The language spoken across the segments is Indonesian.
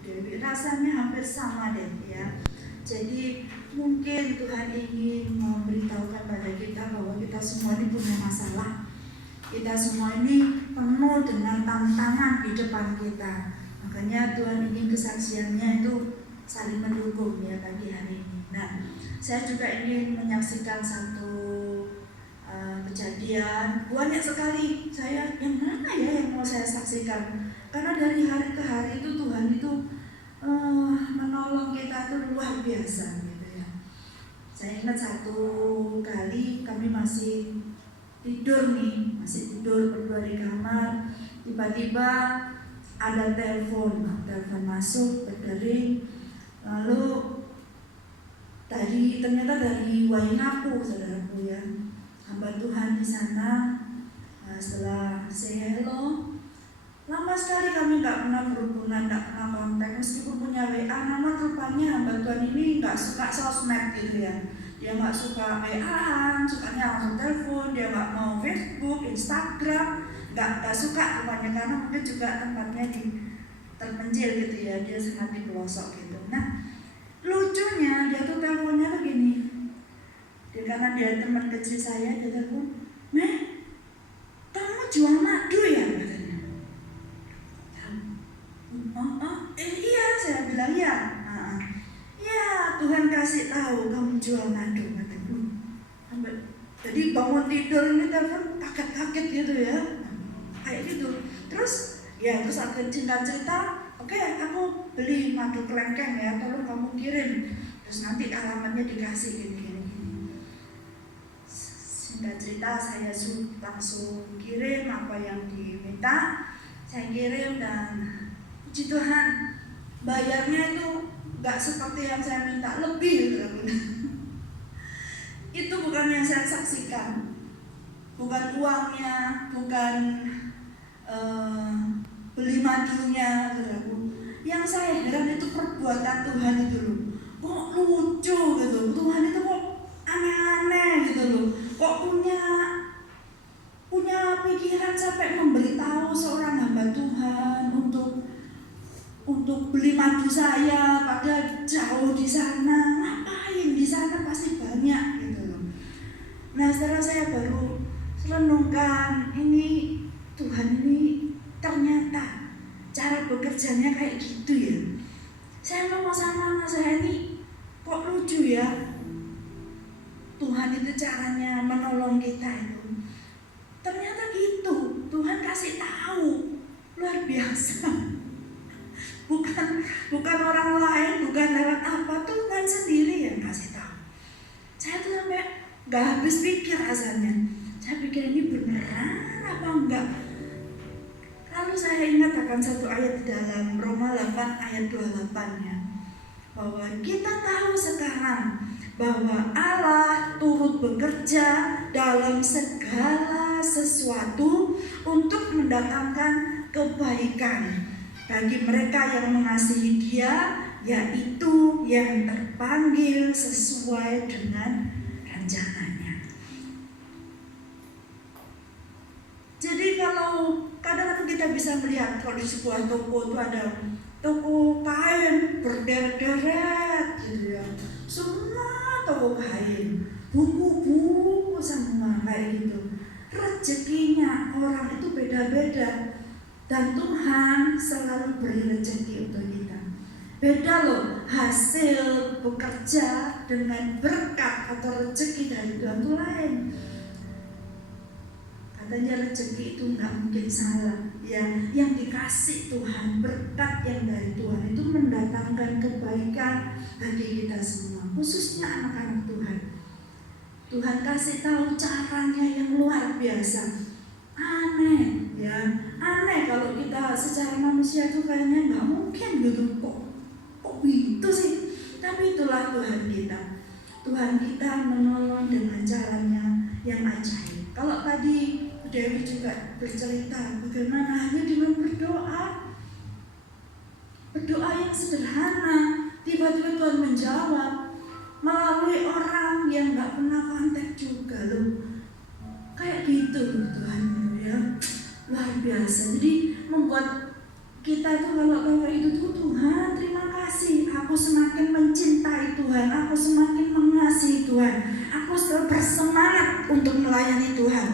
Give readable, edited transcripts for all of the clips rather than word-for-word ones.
Dewi. Rasanya hampir sama deh ya. Jadi mungkin Tuhan ingin memberitahukan pada kita bahwa kita semua ini punya masalah. Kita semua ini penuh dengan tantangan di depan kita. Makanya Tuhan ingin kesaksiannya itu saling mendukung ya pagi hari ini. Nah, saya juga ingin menyaksikan satu kejadian. Banyak sekali saya yang mana ya yang mau saya saksikan. Karena dari hari ke hari itu Tuhan itu menolong kita itu luar biasa gitu ya. Saya ingat satu kali kami masih tidur berdua di kamar, tiba-tiba ada telepon masuk berdering, lalu ternyata dari Waingapu, saudaraku ya, hamba Tuhan di sana. Setelah say hello, lama sekali kami nggak pernah berhubungan, nggak pernah kontak, meskipun punya WA, namun rupanya hamba Tuhan ini nggak suka sosmed gitu ya. Dia nggak suka WA-an, sukanya langsung telepon, dia nggak mau Facebook, Instagram, nggak suka rupanya, karena mungkin juga tempatnya terpencil gitu ya, dia sangat di pelosok gitu. Nah, lucunya dia tuh teleponnya tuh gini, karena dia teman kecil saya, dia telepon, "Meh, kamu jual madu ya?" katanya. Iya, saya bilang iya. Ya, Tuhan kasih tahu kamu jual madu, katanya. Jadi bangun tidur ini telepon kaget-kaget gitu ya, kayak gitu. Terus akhirnya singkat cerita, oke, aku beli madu kelengkeng ya, tolong kamu kirim. Terus nanti alamatnya dikasih gini. Singkat cerita saya langsung kirim apa yang diminta, saya kirim dan puji Tuhan, bayarnya itu gak seperti yang saya minta, lebih gitu. Itu bukan yang saya saksikan, bukan uangnya, bukan beli madunya, gitu. Yang saya heran itu perbuatan Tuhan itu loh. Kok lucu gitu, Tuhan itu kok aneh-aneh gitu loh. Kok punya pikiran sampai memberitahu seorang hamba Tuhan untuk beli madu saya, padahal jauh di sana. Ngapain di sana, pasti banyak gitu loh. Nah, setelah saya baru renungkan, ini Tuhan ini ternyata cara bekerjanya kayak gitu ya. Saya ngomong sama anak saya, ini kok lucu ya, Tuhan itu caranya menolong kita itu. Ternyata gitu, Tuhan kasih tahu, luar biasa. Bukan orang lain, bukan lewat apa, Tuhan sendiri yang kasih tahu. Saya tuh sampai gak habis pikir rasanya. Saya pikir ini beneran apa enggak. Lalu saya ingat akan satu ayat di dalam Roma 8 ayat 28 ya, bahwa kita tahu sekarang bahwa Allah turut bekerja dalam segala sesuatu untuk mendatangkan kebaikan bagi mereka yang mengasihi Dia, yaitu yang terpanggil sesuai dengan rencananya. Jadi kalau kadang-kadang kita bisa melihat kalau di sebuah toko itu ada toko kain berderet-deret gitu ya, semua toko kain, buku-buku semua kayak gitu. Rezekinya orang itu beda-beda. Dan Tuhan selalu beri rezeki untuk kita. Beda loh hasil bekerja dengan berkat atau rezeki dari Tuhan itu lain. Katanya rezeki itu nggak mungkin salah. Yang dikasih Tuhan, berkat yang dari Tuhan itu mendatangkan kebaikan bagi kita semua, khususnya anak-anak Tuhan. Tuhan kasih tahu caranya yang luar biasa. Aneh ya, aneh kalau kita secara manusia itu kayaknya nggak mungkin gitu, kok gitu sih. Tapi itulah Tuhan kita. Tuhan kita menolong dengan caranya yang ajaib. Kalau tadi Dewi juga bercerita bagaimana hanya dengan berdoa yang sederhana, tiba-tiba Tuhan menjawab melalui orang yang nggak pernah kontak juga loh. Kayak gitu Tuhan ya, luar biasa. Jadi membuat kita tuh kalau itu tuh Tuhan Tuhan, aku semakin mengasihi Tuhan, aku selalu bersemangat untuk melayani Tuhan.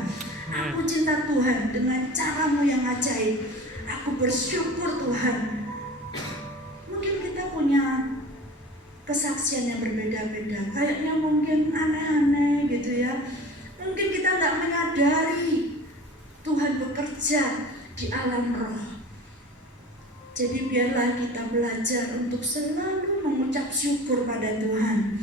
Aku cinta Tuhan dengan caramu yang ajaib. Aku bersyukur Tuhan. Mungkin kita punya kesaksian yang berbeda-beda, kayaknya mungkin aneh-aneh gitu ya. Mungkin kita nggak menyadari Tuhan bekerja di alam roh. Jadi biarlah kita belajar untuk selalu mengucap syukur pada Tuhan.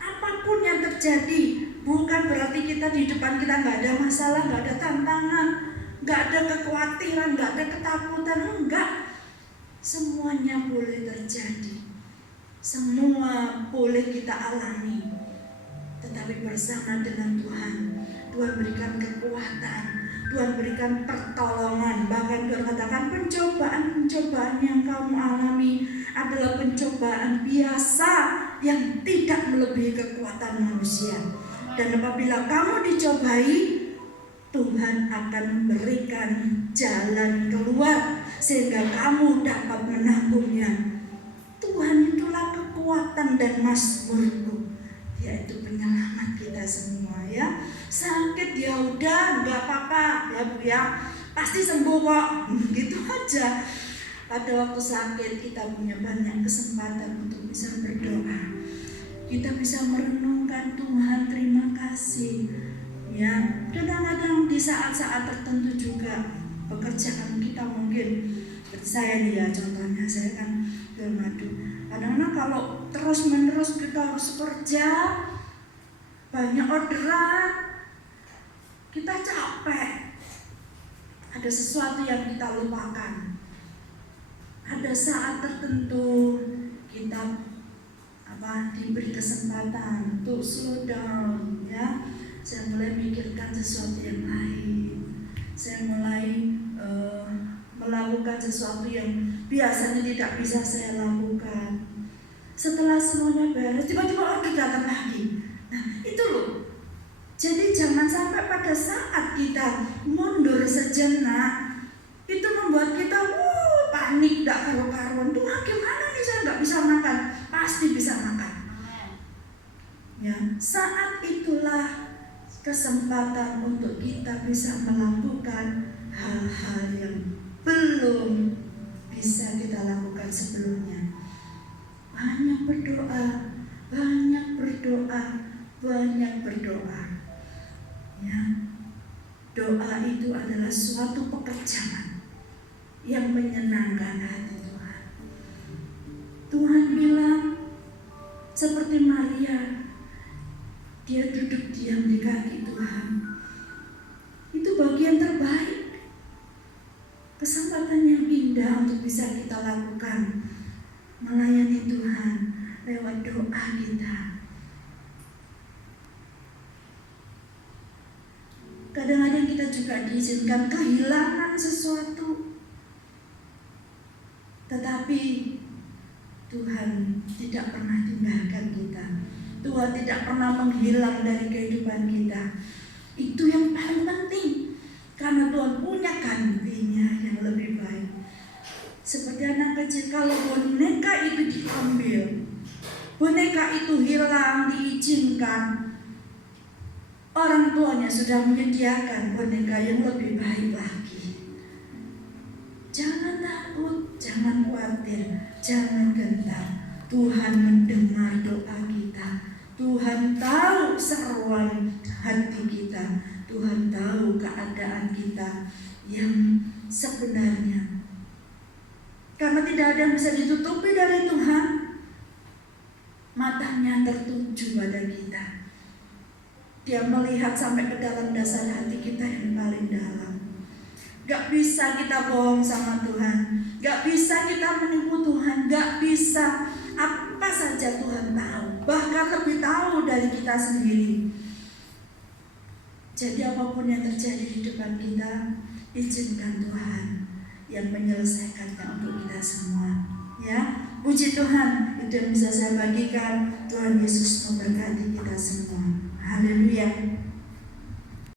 Apapun yang terjadi, bukan berarti kita di depan kita nggak ada masalah, nggak ada tantangan, nggak ada kekhawatiran, nggak ada ketakutan, enggak. Semuanya boleh terjadi, semua boleh kita alami. Tetapi bersama dengan Tuhan, Tuhan berikan kekuatan, Tuhan berikan pertolongan. Bahkan Tuhan katakan pencobaan-pencobaan yang kamu alami adalah pencobaan biasa yang tidak melebihi kekuatan manusia. Dan apabila kamu dicobai, Tuhan akan memberikan jalan keluar sehingga kamu dapat menanggungnya. Tuhan itulah kekuatan dan mazmurku, yaitu penyelamat kita semua ya. Sakit ya udah nggak apa-apa ya Bu ya, pasti sembuh kok, gitu aja. Pada waktu sakit kita punya banyak kesempatan untuk bisa berdoa. Kita bisa merenungkan Tuhan, terima kasih ya. Kadang-kadang di saat-saat tertentu juga pekerjaan kita mungkin seperti saya nih ya, contohnya saya kan jual madu. Kadang-kadang kalau terus-menerus kita harus kerja, banyak orderan, kita capek. Ada sesuatu yang kita lupakan. Ada saat tertentu kita diberi kesempatan untuk slow down ya. Saya mulai mikirkan sesuatu yang lain. Saya mulai melakukan sesuatu yang biasanya tidak bisa saya lakukan. Setelah semuanya beres, tiba-tiba order datang lagi. Nah itu loh. Jadi jangan sampai pada saat kita mundur sejenak, itu membuat kita panik, gak karu-karuan. Tuhan gimana nih saya gak bisa makan? Pasti bisa makan. Ya, saat itulah kesempatan untuk kita bisa melakukan hal-hal yang belum bisa kita lakukan sebelumnya. Banyak berdoa, banyak berdoa, banyak berdoa. Ya, doa itu adalah suatu pekerjaan yang menyenangkan hati Tuhan. Tuhan bilang seperti Maria, dia duduk diam di kaki Tuhan. Itu bagian terbaik, kesempatan yang indah untuk bisa kita lakukan, melayani Tuhan lewat doa kita. Kadang-kadang kita juga diizinkan kehilangan sesuatu, tetapi Tuhan tidak pernah tinggalkan kita. Tuhan tidak pernah menghilang dari kehidupan kita. Itu yang paling penting, karena Tuhan punya gantinya yang lebih baik. Seperti anak kecil, kalau boneka itu diambil, boneka itu hilang, diizinkan, orang tuanya sudah menyediakan boneka yang lebih baik lagi. Jangan takut, jangan khawatir, jangan gentar. Tuhan mendengar doa kita. Tuhan tahu seruan hati kita. Tuhan tahu keadaan kita yang sebenarnya. Karena tidak ada yang bisa ditutupi dari Tuhan. Matanya tertuju pada kita. Dia melihat sampai ke dalam dasar hati kita yang paling dalam. Gak bisa kita bohong sama Tuhan. Gak bisa kita menipu Tuhan. Gak bisa. Apa saja Tuhan tahu. Bahkan lebih tahu dari kita sendiri. Jadi apapun yang terjadi di depan kita, izinkan Tuhan yang menyelesaikannya untuk kita semua. Ya, puji Tuhan, itu yang bisa saya bagikan. Tuhan Yesus memberkati kita semua. Haleluya.